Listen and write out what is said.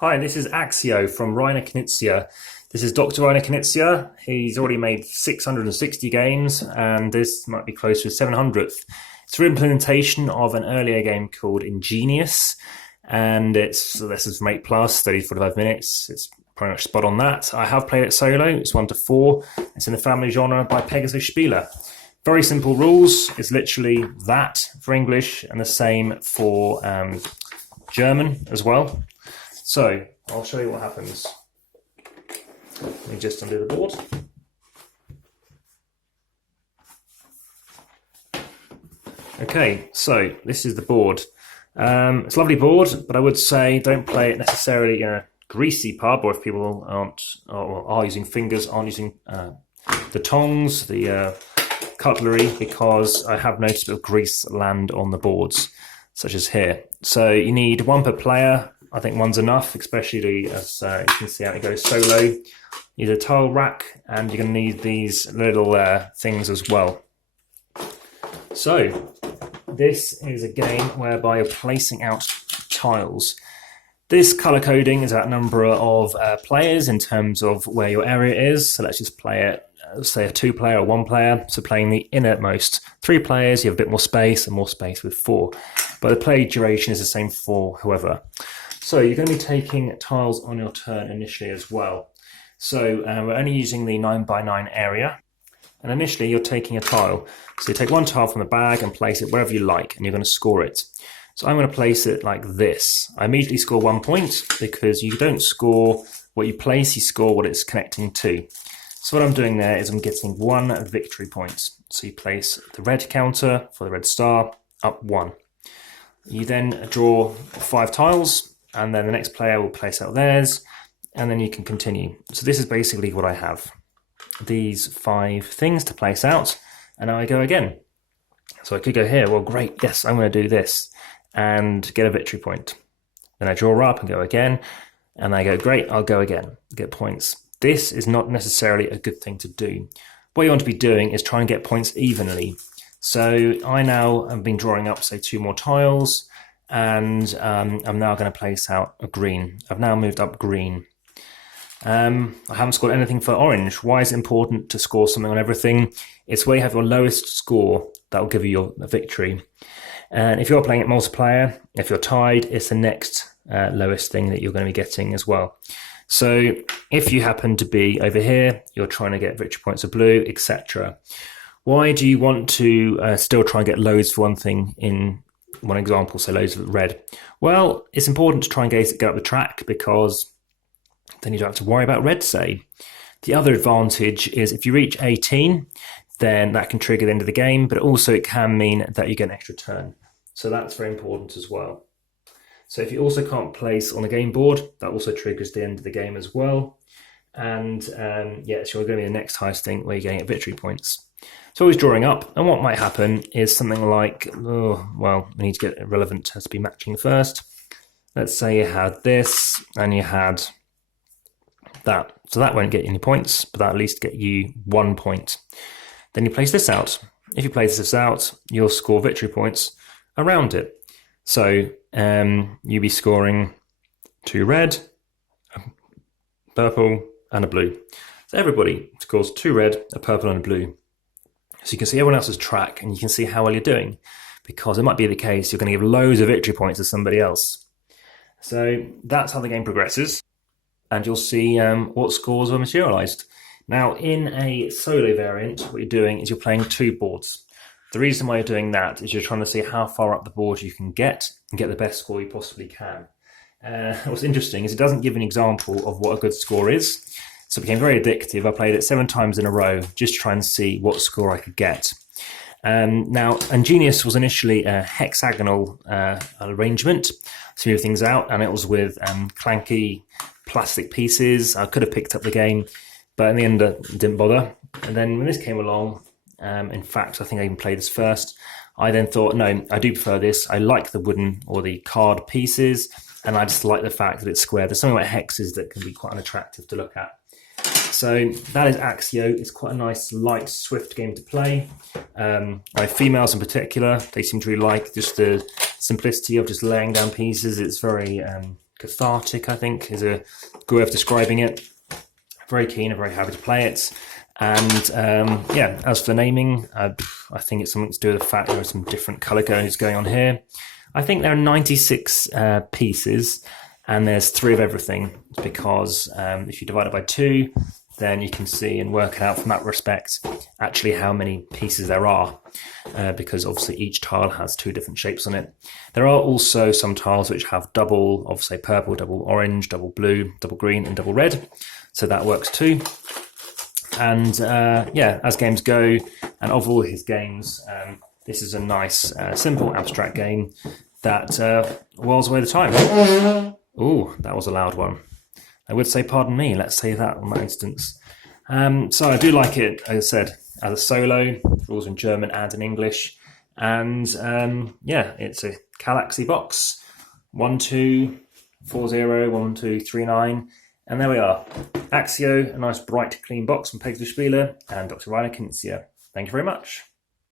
Hi, this is Axio from Reiner Knezia. This is Dr. Reiner Knezia. He's already made 660 games, and this might be close to his 700th. It's a reimplementation of an earlier game called Ingenious, and this is from 8 plus, 30 to 45 minutes. It's pretty much spot on that. I have played it solo. It's 1 to 4. It's in the family genre by Pegasus Spieler. Very simple rules. It's literally that for English and the same for German as well. So I'll show you what happens. Let me just undo the board. Okay, so this is the board. It's a lovely board, but I would say don't play it necessarily in a greasy pub, or if people are using fingers, aren't using the tongs, the cutlery, because I have noticed a bit of grease land on the boards, such as here. So you need 1 per player. I think 1's enough, especially as you can see how it goes solo. You need a tile rack, and you're going to need these little things as well. So this is a game whereby you're placing out tiles. This color coding is about number of players in terms of where your area is. So let's just play it, say a 2-player or 1-player. So playing the innermost 3 players, you have a bit more space and more space with 4. But the play duration is the same for whoever. So you're going to be taking tiles on your turn initially as well. So we're only using the 9x9 area. And initially you're taking a tile. So you take 1 tile from the bag and place it wherever you like, and you're going to score it. So I'm going to place it like this. I immediately score 1 point because you don't score what you place, you score what it's connecting to. So what I'm doing there is I'm getting 1 victory point. So you place the red counter for the red star up 1. You then draw 5 tiles, and then the next player will place out theirs, and then you can continue. So this is basically what I have. These 5 things to place out, and now I go again. So I could go here, well great, yes, I'm going to do this, and get a victory point. Then I draw up and go again, and I go, great, I'll go again, get points. This is not necessarily a good thing to do. What you want to be doing is try and get points evenly. So I now have been drawing up, say, 2 more tiles, and I'm now going to place out a green. I've now moved up green. I haven't scored anything for orange. Why is it important to score something on everything? It's where you have your lowest score that will give you your victory. And if you're playing it multiplayer, if you're tied, it's the next lowest thing that you're going to be getting as well. So if you happen to be over here, you're trying to get victory points of blue, etc. Why do you want to still try and get loads for one thing in one example, so loads of red? Well, it's important to try and get up the track, because then you don't have to worry about red, say. The other advantage is if you reach 18, then that can trigger the end of the game, but also it can mean that you get an extra turn. So that's very important as well. So if you also can't place on the game board, that also triggers the end of the game as well. And yeah, so you're going to be the next highest thing where you're getting victory points. So always drawing up, and what might happen is something like, oh, well, we need to get it relevant, has to be matching first. Let's say you had this, and you had that. So that won't get you any points, but that at least get you 1 point. Then you place this out. If you place this out, you'll score victory points around it. So you'll be scoring 2 red, a purple, and a blue. So everybody scores 2 red, a purple, and a blue. So you can see everyone else's track, and you can see how well you're doing, because it might be the case you're going to give loads of victory points to somebody else. So that's how the game progresses, and you'll see what scores are materialized. Now, in a solo variant, what you're doing is you're playing 2 boards. The reason why you're doing that is you're trying to see how far up the board you can get and get the best score you possibly can. What's interesting is it doesn't give an example of what a good score is. So it became very addictive. I played it 7 times in a row just to try and see what score I could get. Now, Ingenious was initially a hexagonal arrangement to move things out, and it was with clanky plastic pieces. I could have picked up the game, but in the end, I didn't bother. And then when this came along, in fact, I think I even played this first, I then thought, no, I do prefer this. I like the wooden or the card pieces, and I just like the fact that it's square. There's something about hexes that can be quite unattractive to look at. So that is Axio. It's quite a nice, light, swift game to play. My females in particular, they seem to really like just the simplicity of just laying down pieces. It's very cathartic, I think, is a good way of describing it. Very keen and very happy to play it. And yeah, as for the naming, I think it's something to do with the fact there are some different colour codes going on here. I think there are 96 pieces, and there's 3 of everything, because if you divide it by 2, then you can see and work it out from that respect actually how many pieces there are, because obviously each tile has 2 different shapes on it. There are also some tiles which have double, obviously purple, double orange, double blue, double green, and double red, so that works too. And yeah, as games go, and of all his games, this is a nice, simple, abstract game that whiles away the time. Ooh, that was a loud one. I would say pardon me, let's say that on that instance. So I do like it, as I said, as a solo, rules in German and in English. And yeah, it's a Galaxy box. 1240 1239. And there we are. Axio, a nice bright clean box from Pegs the Spieler, and Dr. Reiner Knezia. Thank you very much.